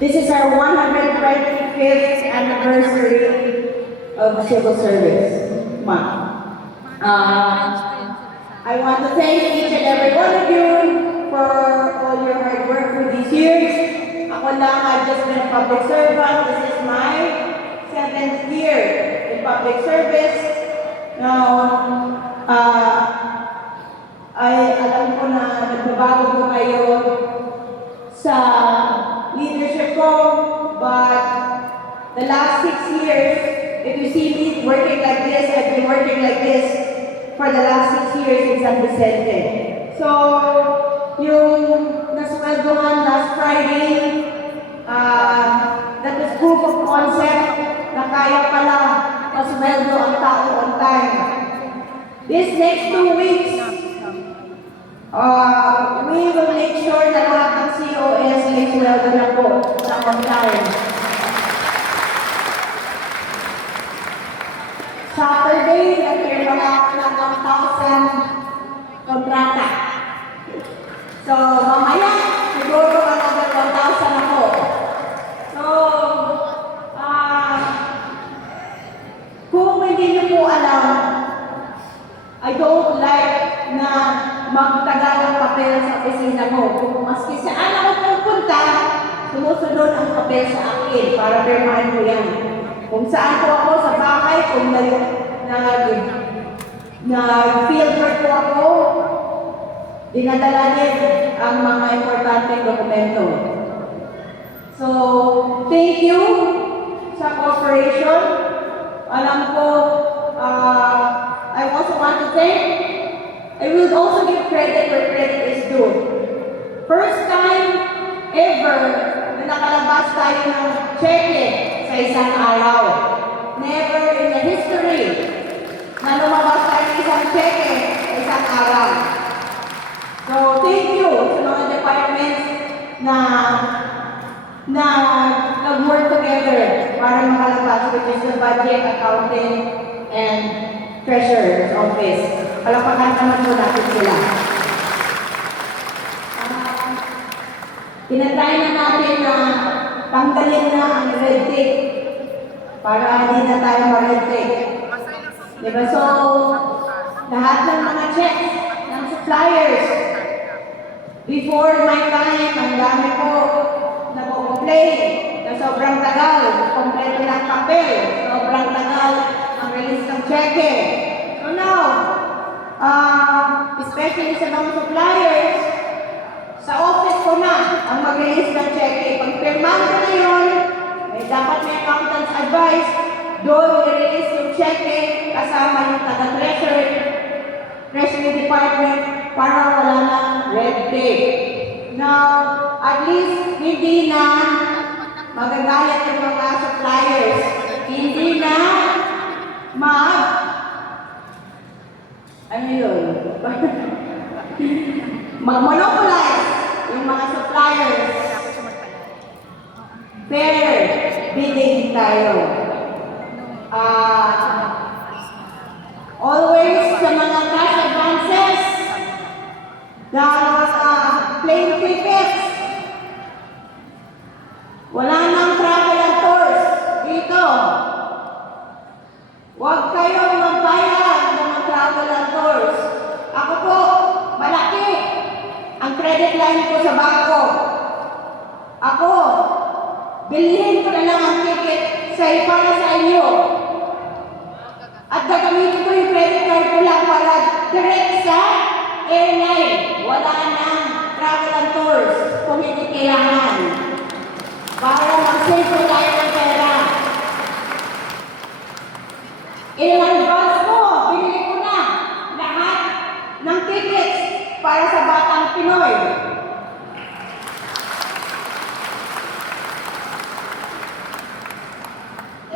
This is our 125th anniversary of civil service month. I want to thank each and every one of you for all your hard work for these years. Ako lang, I've just been a public servant. This is my 7th year in public service. Now, ay alam ko na nagbabago po kayo sa leadership ko, but the last 6 years, if you see me working like this, I've been working like this for the last 6 years in San Vicente. So, yung nasweldohan last Friday, that was proof of concept na kaya pala masweldo ang tao on time. This next 2 weeks, we will make sure na lahat ng COS may sweldo na po sa on time. Saturday, nagpirma na ako ng 1,000 kontrata. So, mamaya, siguro another 1,000 ako. So, kung hindi niyo po alam, I don't like na magtagal ang papel sa opisina mo. Kung maski saan ako pupunta, sumusunod ang papel sa akin para pirmahan mo yan. Kung saan po ako sa bahay, kung nag-field work po ako, dinadala din ang mga importanteng dokumento. So, thank you sa cooperation. Alam ko, I also want to thank, I will also give credit where credit is due. First time ever na nakalabas tayo ng cheque sa isang araw. Never in the history na lumabas tayo ng isang cheque sa isang araw. So, thank you sa mga departments na nag-work together para makalabas, which is the budget, accounting, and treasurer's office. Palapakan naman po natin sila. Tinatry na natin na tanggalin na ang red tape para hindi na tayo ma-red tape. Diba? So, lahat ng mga checks ng suppliers, before my time, ang dami po nag-complain na sobrang tagal, kompleto ng papel, sobrang tagal ang release ng cheque. So now, especially sa mga suppliers, sa office ko na ang mag-release ng cheque. Pag pirmahan ko na yun, dapat may accountant's advice, doon i-release yung cheque kasama yung taga-treasury department para wala ng red tape. Now, at least hindi na magagalit yung mga suppliers. Hindi na ano yun? Mag-monopolize yung mga suppliers. Fair bidding tayo. Always sa mga cash advances, dahil sa plane tickets, wala nang travel and tours dito. Huwag kayong magbayad ng mga travel and tours. Ako po, malaki ang credit line ko sa bangko. Ako, bilhin ko na lang ang ticket para sa inyo. At gagamitin ko yung credit card ko lang para direct sa airline. Wala nang travel and tours kung hindi kailangan. Para mag-save ko tayo ng pera. In advance ko, binili ko na lahat ng tickets para sa Batang Pinoy.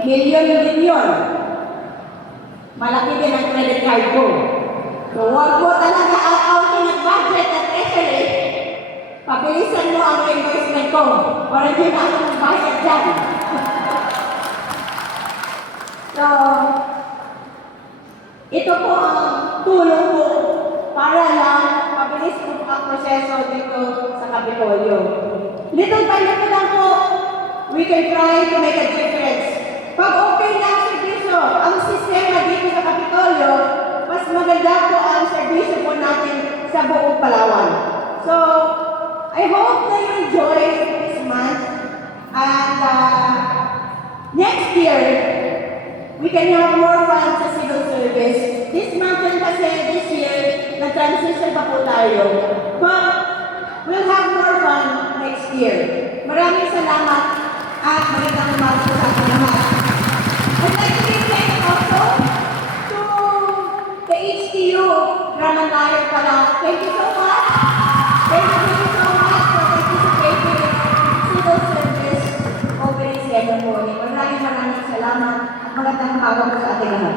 Milyon. Malaki din ang credit card ko. So, huwag mo talaga out-outing ang budget at treasury. Pabilisan mo ang reimbursement ko para hindi na ako magbayad dyan. So, ito po ang tulong ko para lang mabilis po ang proseso dito sa Kapitolyo. Little by little lang we can try to make a difference. Pag open na ang serbisyo, ang sistema dito sa Kapitolyo, mas maganda po ang serbisyo po natin sa buong Palawan. So, I hope that you enjoy this month. And next year, we can have more fun sa civil service. This month lang kasi, this year, na-transition pa po tayo. But, we'll have more fun next year. Maraming salamat at magandang umaga sa ating lahat. I'd like to give thanks also to the HTU, Raman Nair pala. Thank you so much. Thank you so much for participating in civil service opening ceremony. Maraming salamat. Magandang umaga po sa ating lahat.